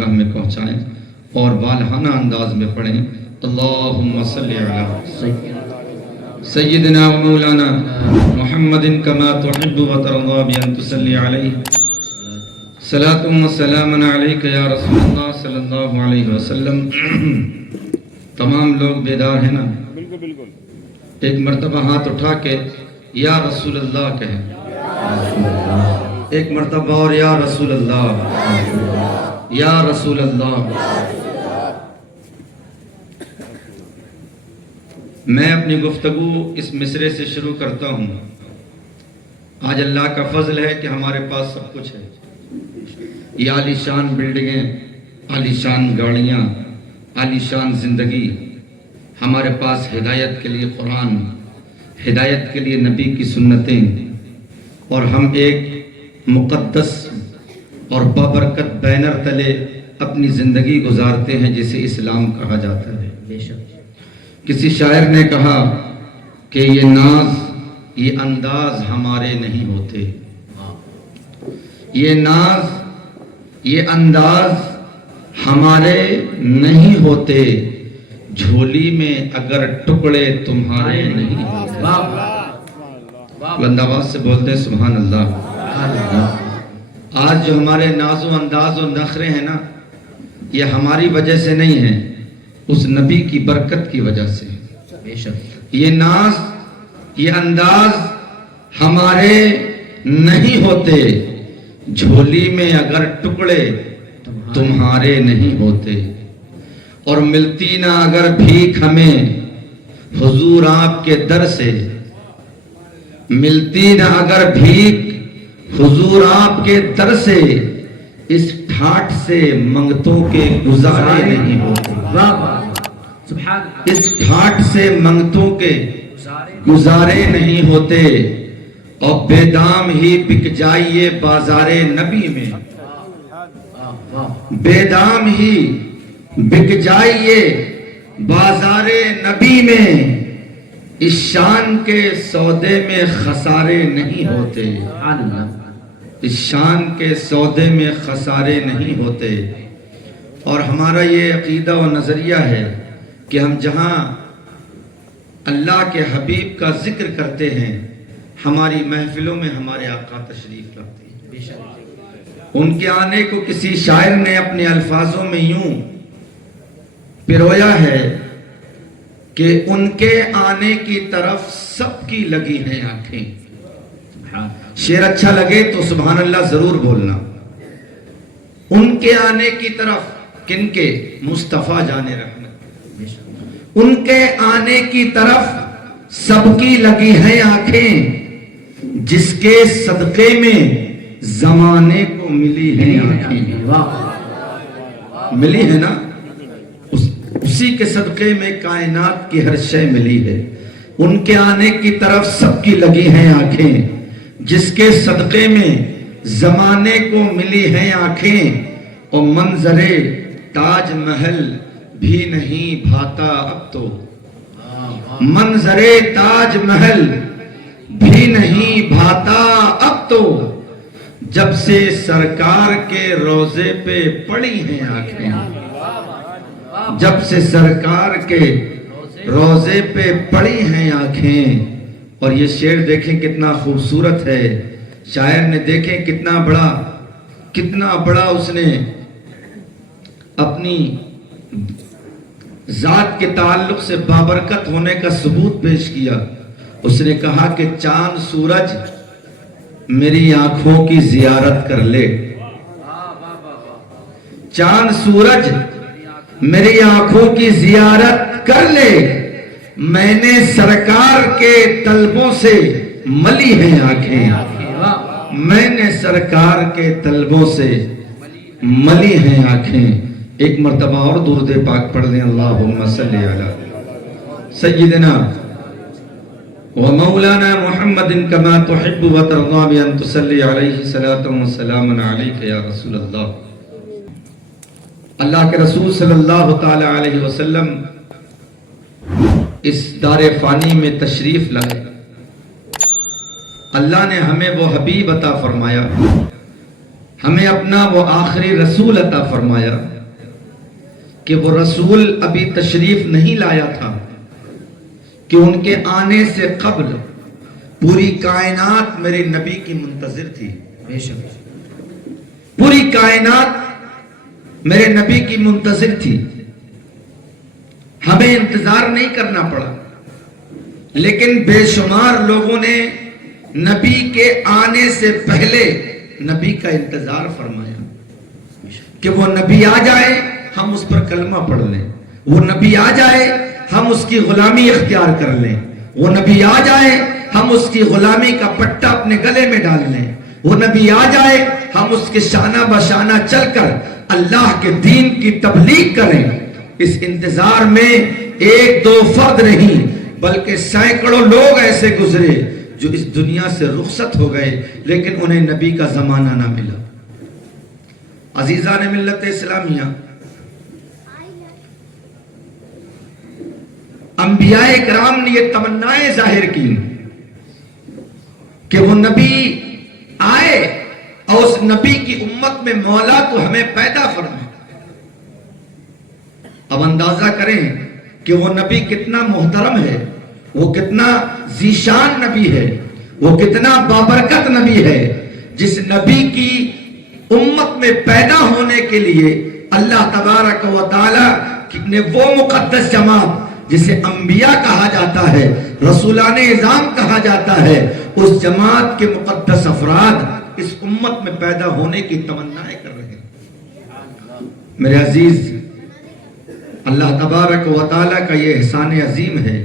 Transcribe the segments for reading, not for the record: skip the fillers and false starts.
درگاہ میں پہنچائیں اور والہانہ انداز میں پڑھیں اللہم صلی علی سیدنا و مولانا محمد کما تحب و ترضا بان تصلی علیہ صلاۃ و سلام علیک یا رسول اللہ صلی اللہ علیہ وسلم۔ تمام لوگ بیدار ہیں نا؟ ایک مرتبہ ہاتھ اٹھا کے یا رسول اللہ کہیں، ایک مرتبہ اور یا رسول اللہ، یا رسول اللہ۔ میں اپنی گفتگو اس مصرعے سے شروع کرتا ہوں۔ آج اللہ کا فضل ہے کہ ہمارے پاس سب کچھ ہے، یہ عالی شان بلڈنگیں، عالی شان گاڑیاں، عالی شان زندگی، ہمارے پاس ہدایت کے لیے قرآن، ہدایت کے لیے نبی کی سنتیں، اور ہم ایک مقدس اور بابرکت بینر تلے اپنی زندگی گزارتے ہیں جسے اسلام کہا جاتا ہے۔ کسی شاعر نے کہا کہ یہ ناز، یہ انداز ہمارے نہیں ہوتے، یہ ناز، یہ انداز ہمارے نہیں ہوتے، جھولی میں اگر ٹکڑے تمہارے نہیں ہوتے۔ بلند آواز سے بولتے ہیں سبحان اللہ۔ آج جو ہمارے ناز و انداز و نخرے ہیں نا، یہ ہماری وجہ سے نہیں ہیں، اس نبی کی برکت کی وجہ سے۔ یہ ناز، یہ انداز ہمارے نہیں ہوتے، جھولی میں اگر ٹکڑے تمہارے نہیں ہوتے، اور ملتی نہ اگر بھیک ہمیں حضور آپ کے در سے، ملتی نہ اگر بھیک حضور آپ کے در سے، اس ٹھاٹ سے منگتوں کے گزارے نہیں ہوتے، اس ٹھاٹ سے منگتوں کے گزارے نہیں ہوتے، اور بے دام ہی بک جائیے بازار نبی میں، بے دام ہی بک جائیے بازار نبی میں، اس شان کے سودے میں خسارے نہیں ہوتے، اس شان کے سودے میں خسارے نہیں ہوتے۔ اور ہمارا یہ عقیدہ و نظریہ ہے کہ ہم جہاں اللہ کے حبیب کا ذکر کرتے ہیں، ہماری محفلوں میں ہمارے آقا تشریف رکھتے ہیں۔ ان کے آنے کو کسی شاعر نے اپنے الفاظوں میں یوں پرویا ہے کہ ان کے آنے کی طرف سب کی لگی ہیں آنکھیں۔ شعر اچھا لگے تو سبحان اللہ ضرور بولنا۔ ان کے آنے کی طرف، کن کے؟ مصطفیٰ جان رحمت، ان کے آنے کی طرف سب کی لگی ہیں آنکھیں، جس کے صدقے میں زمانے کو ملی ہیں آنکھیں۔ ملی ہے نا؟ اسی کے صدقے میں کائنات کی ہر شے ملی ہے۔ ان کے آنے کی طرف سب کی لگی ہیں آنکھیں، جس کے صدقے میں زمانے کو ملی ہیں آنکھیں، اور منظر تاج محل بھی نہیں بھاتا اب تو، منظر تاج محل بھی نہیں بھاتا اب تو، جب سے سرکار کے روضے پہ پڑی ہیں آنکھیں، جب سے سرکار کے روضے پہ پڑی ہیں آنکھیں۔ اور یہ شعر دیکھیں کتنا خوبصورت ہے، شاعر نے دیکھیں کتنا بڑا اس نے اپنی ذات کے تعلق سے بابرکت ہونے کا ثبوت پیش کیا۔ اس نے کہا کہ چاند سورج میری آنکھوں کی زیارت کر لے، چاند سورج میری آنکھوں کی زیارت کر لے، میں نے سرکار کے طلبوں سے ملی ہیں آنکھیں، میں نے سرکار کے طلبوں سے ملی ہیں آنکھیں۔ ایک مرتبہ اور درود پاک پڑھ لیں، اللہم صلی علی سیدنا و مولانا محمد کما تحب و ترضا بان تصلی علیہ صلاۃ و سلام علیک یا رسول اللہ۔ اللہ کے رسول صلی اللہ تعالی علیہ وسلم اس دار فانی میں تشریف لائے۔ اللہ نے ہمیں وہ حبیب عطا فرمایا ہمیں اپنا وہ آخری رسول عطا فرمایا کہ وہ رسول ابھی تشریف نہیں لایا تھا کہ ان کے آنے سے قبل پوری کائنات میرے نبی کی منتظر تھی. بے شک پوری کائنات میرے نبی کی منتظر تھی. ہمیں انتظار نہیں کرنا پڑا، لیکن بے شمار لوگوں نے نبی کے آنے سے پہلے نبی کا انتظار فرمایا کہ وہ نبی آ جائے ہم اس پر کلمہ پڑھ لیں، وہ نبی آ جائے ہم اس کی غلامی اختیار کر لیں، وہ نبی آ جائے ہم اس کی غلامی کا پٹا اپنے گلے میں ڈال لیں، وہ نبی آ جائے ہم اس کے شانہ بشانہ چل کر اللہ کے دین کی تبلیغ کریں. اس انتظار میں ایک دو فرد نہیں بلکہ سینکڑوں لوگ ایسے گزرے جو اس دنیا سے رخصت ہو گئے لیکن انہیں نبی کا زمانہ نہ ملا. عزیزان ملت اسلامیہ، انبیاء کرام نے یہ تمنائیں ظاہر کی کہ وہ نبی آئے اور اس نبی کی امت میں مولا تو ہمیں پیدا فرمائے. اب اندازہ کریں کہ وہ نبی کتنا محترم ہے، وہ کتنا ذیشان نبی ہے، وہ کتنا بابرکت نبی ہے، جس نبی کی امت میں پیدا ہونے کے لیے اللہ تبارک و تعالی نے وہ مقدس جماعت جسے انبیاء کہا جاتا ہے، رسولان اعظام کہا جاتا ہے، اس جماعت کے مقدس افراد اس امت میں پیدا ہونے کی تمنائیں کر رہے ہیں. میرے عزیز، اللہ تبارک و تعالیٰ کا یہ احسان عظیم ہے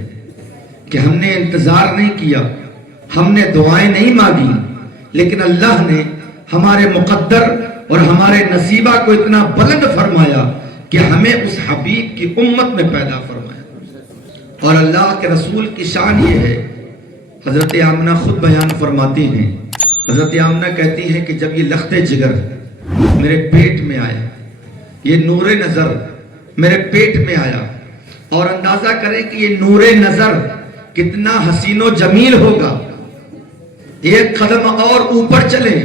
کہ ہم نے انتظار نہیں کیا، ہم نے دعائیں نہیں مانگی، لیکن اللہ نے ہمارے مقدر اور ہمارے نصیبہ کو اتنا بلند فرمایا کہ ہمیں اس حبیب کی امت میں پیدا فرمایا. اور اللہ کے رسول کی شان یہ ہے، حضرت آمنہ خود بیان فرماتی ہیں، حضرت آمنہ کہتی ہیں کہ جب یہ لخت جگر میرے پیٹ میں آیا، یہ نور نظر میرے پیٹ میں آیا، اور اندازہ کریں کہ یہ نور نظر کتنا حسین و جمیل ہوگا. ایک قدم اور اوپر چلیں،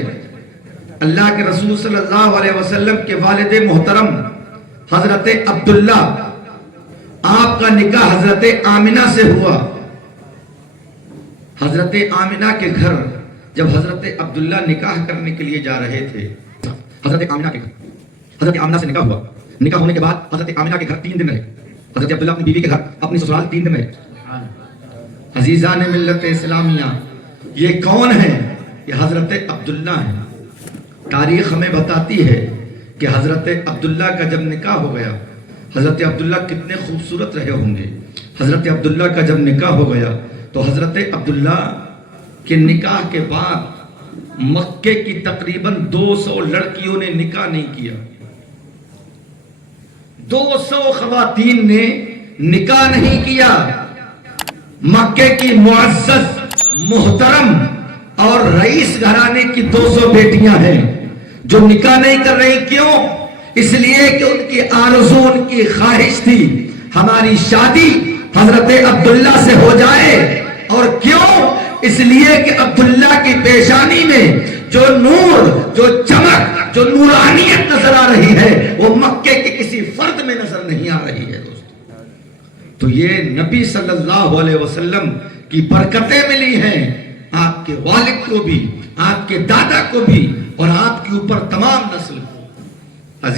اللہ کے رسول صلی اللہ علیہ وسلم کے والد محترم حضرت عبداللہ، آپ کا نکاح حضرت آمنہ سے ہوا. حضرت آمنہ کے گھر جب حضرت عبداللہ نکاح کرنے کے لیے جا رہے تھے، حضرت آمنہ کے گھر حضرت آمنہ سے نکاح ہوا. نکاح ہونے کے بعد حضرت آمنہ کے گھر 3 دن رہے، حضرت عبداللہ اپنی بیوی کے گھر اپنی سسرال 3 دن رہے. عزیزان ملت اسلامیہ، یہ کون ہے؟ یہ حضرت عبداللہ ہیں. تاریخ ہمیں بتاتی ہے کہ حضرت عبداللہ کا جب نکاح ہو گیا، حضرت عبداللہ کتنے خوبصورت رہے ہوں گے. حضرت عبداللہ کا جب نکاح ہو گیا تو حضرت عبداللہ کے نکاح کے بعد مکے کی تقریباً 200 لڑکیوں نے نکاح نہیں کیا. 200 خواتین نے نکاح نہیں کیا. مکے کی معزز، محترم اور رئیس گھرانے کی 200 بیٹیاں ہیں جو نکاح نہیں کر رہی. کیوں؟ اس لیے کہ ان کی آرزو، ان کی خواہش تھی ہماری شادی حضرت عبداللہ سے ہو جائے. اور کیوں؟ اس لیے کہ عبداللہ کی پیشانی میں جو نور، جو چمک، جو نورانیت نظر آ رہی ہے وہ مکے کے کسی فرد میں نظر نہیں آ رہی ہے. تو یہ نبی صلی اللہ علیہ وسلم کی برکتیں ملی ہیں آپ کے والد کو بھی، آپ کے دادا کو بھی، اور آپ کے اوپر تمام نسل کو.